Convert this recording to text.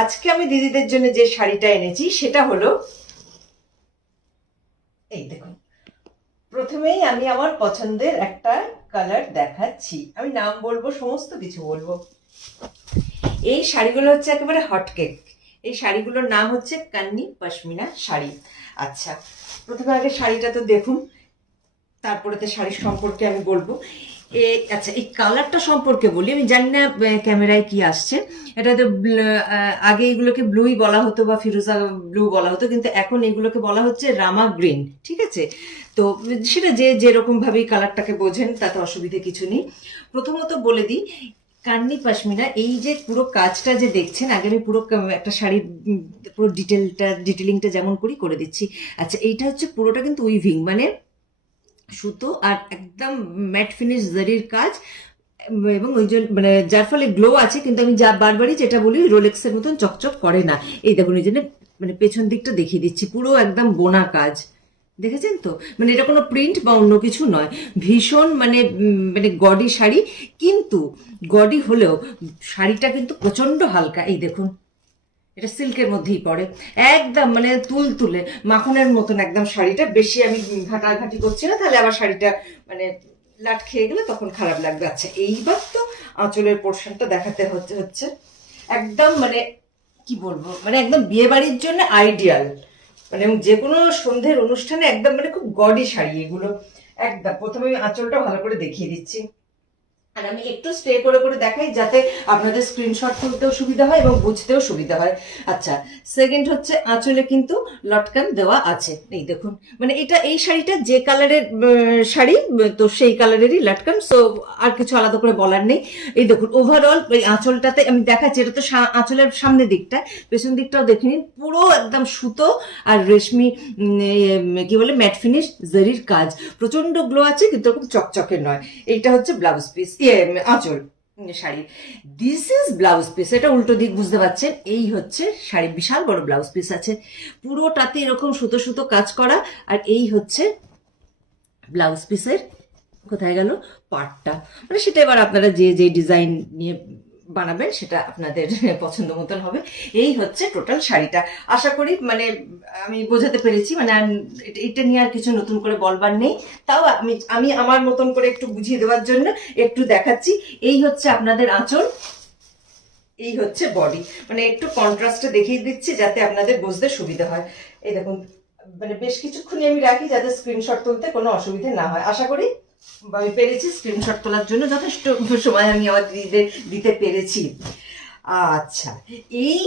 আজকে আমি দিদিদের জন্য যে শাড়িটা এনেছি সেটা হলো এই দেখুন। প্রথমেই আমি আমার পছন্দের একটা কালার দেখাচ্ছি, আমি নাম বলবো, সমস্ত কিছু বলবো। এই শাড়িগুলো হচ্ছে একেবারে হটকেক। এই শাড়িগুলোর নাম হচ্ছে কান্নি পশমিনা শাড়ি। আচ্ছা, প্রথমে আগে শাড়িটা তো দেখুন, তারপরে তো শাড়ির সম্পর্কে আমি বলবো। আচ্ছা, এই কালারটা সম্পর্কে বলি। আমি জানি না ক্যামেরায় কি আসছে, এটা তো আগে এগুলোকে ব্লুই বলা হতো বা ফিরোজা ব্লু বলা হতো, কিন্তু এখন এগুলোকে বলা হচ্ছে রামা গ্রিন। ঠিক আছে, তো সেটা যে যেরকম ভাবে কালারটাকে বোঝেন তাতে অসুবিধে কিছু নেই। প্রথমত বলে দিই, কান্নি পশমিনা এই যে পুরো কাজটা যে দেখছেন, আগে আমি পুরো একটা শাড়ির পুরো ডিটেলিংটা যেমন করি করে দিচ্ছি। আচ্ছা, এইটা হচ্ছে পুরোটা কিন্তু উইভিং, মানে সুতো আর একদম ম্যাট ফিনিশ জারির কাজ, এবং ওই জন্য মানে যার ফলে গ্লো আছে, কিন্তু আমি যা বারবারই যেটা বলি রোলেক্সের মতন চকচক করে না। এই দেখুন, এই জন্য মানে পেছন দিকটা দেখিয়ে দিচ্ছি, পুরো একদম বোনা কাজ, দেখেছেন তো? মানে এটা কোনো প্রিন্ট বা অন্য কিছু নয়, ভীষণ মানে মানে গডি শাড়ি, কিন্তু গডি হলেও শাড়িটা কিন্তু প্রচন্ড হালকা। এই দেখুন, এটা সিল্কের মধ্যেই পড়ে, একদম মানে তুল তুলে মাখনের মতন একদম শাড়িটা। বেশি আমি ঘাটাঘাটি করছি না, তাহলে আবার শাড়িটা মানে লাট খেয়ে গেলে তখন খারাপ লাগবে। আচ্ছা, এইবার তো আঁচলের পোর্শনটা দেখাতে হচ্ছে একদম মানে কি বলবো, মানে একদম বিয়ে বাড়ির জন্য আইডিয়াল, মানে যে কোনো সন্ধ্যের অনুষ্ঠানে একদম মানে খুব গডি শাড়ি এগুলো। একদম প্রথমে আমি আঁচলটা ভালো করে দেখিয়ে দিচ্ছি, আর আমি একটু স্প্রে করে করে দেখাই যাতে আপনাদের স্ক্রিনশট তুলতেও সুবিধা হয় এবং বুঝতেও সুবিধা হয়। আচ্ছা, সেকেন্ড হচ্ছে আঁচলে কিন্তু লটকান দেওয়া আছে, এই দেখুন। মানে এটা এই শাড়িটা যে কালারের শাড়ি, তো সেই কালারেরই লটকান, সো আর কিছু আলাদা করে বলার নেই। এই দেখুন, ওভারঅল এই আঁচলটাতে আমি দেখাচ্ছি, এটা তো আঁচলের সামনের দিকটা, পেছন দিকটাও দেখে নিন, পুরো একদম সুতো আর রেশমি কি বলে ম্যাট ফিনিশ জারির কাজ, প্রচন্ড গ্লো আছে কিন্তু এরকম চকচকে নয়। এইটা হচ্ছে ব্লাউজ পিস, আঁচল sari. This is blouse piece, এটা উল্টো দিক বুঝতে পারছেন। এই হচ্ছে শাড়ি, বিশাল বড় ব্লাউজ পিস আছে, পুরোটাতে এরকম সুতো সুতো কাজ করা। আর এই হচ্ছে ব্লাউজ পিসের কোথায় গেল পার্টটা, মানে সেটা এবার আপনারা যে যে ডিজাইন নিয়ে বানাবেন সেটা আপনাদের পছন্দ মতন হবে। এই হচ্ছে টোটাল শাড়িটা। আশা করি মানে আমি বোঝাতে পেরেছি, মানে এটা নিয়ে আর কিছু নতুন করে বলবার নেই। তাও আমি আমি আমার মতন করে একটু বুঝিয়ে দেওয়ার জন্য একটু দেখাচ্ছি। এই হচ্ছে আপনাদের আঁচল, এই হচ্ছে বডি, মানে একটু কন্ট্রাস্টে দেখিয়ে দিচ্ছি যাতে আপনাদের বুঝতে সুবিধা হয়। এই দেখুন, মানে বেশ কিছুক্ষণই আমি রাখি যাতে স্ক্রিনশট তুলতে কোনো অসুবিধে না হয়। আশা করি আমি পেরেছি স্ক্রিনশট তোলার জন্য, যথেষ্ট সময় আমি আমার দিতে পেরেছি। আচ্ছা, এই